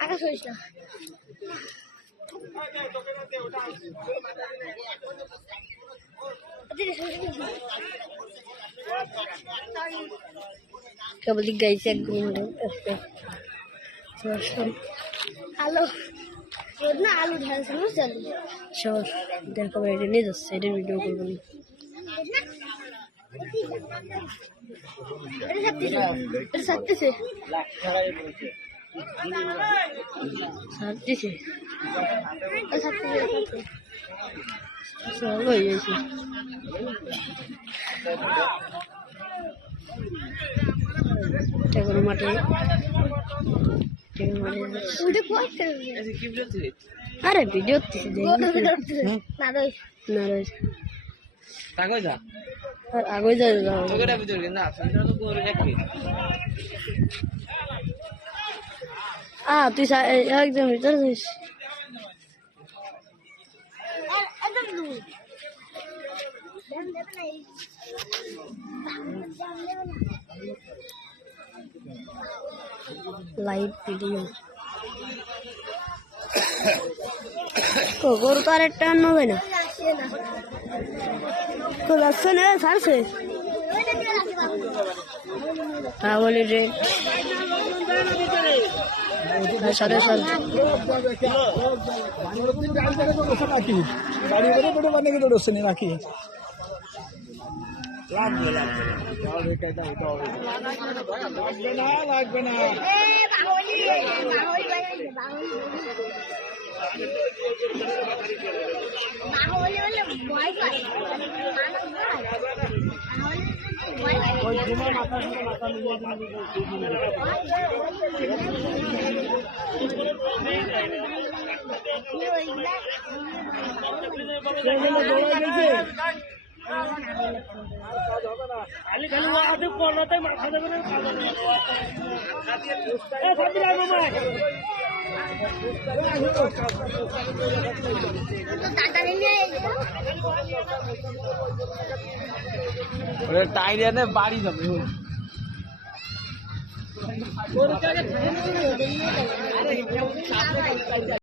আকাশ হইস না কেবল গাইছে একদম আলো না আলু ঢালছে না চালু সব দেখো এটা নিয়ে যাচ্ছে এটা ভিডিও করবো সারতেছে চলো হয়েছে মাঠে আরে ভিডিও আগে যায় তুই একদম ভিতরে যাইস লাইভ ভিডিও গরু তো আর একটা আন্ন হয় না যাচ্ছে না ছাড়ছে হ্যাঁ বলি রে সাথে সাথে নাকি লাগবে না টাইরিয়ানে বাড়ি যাবে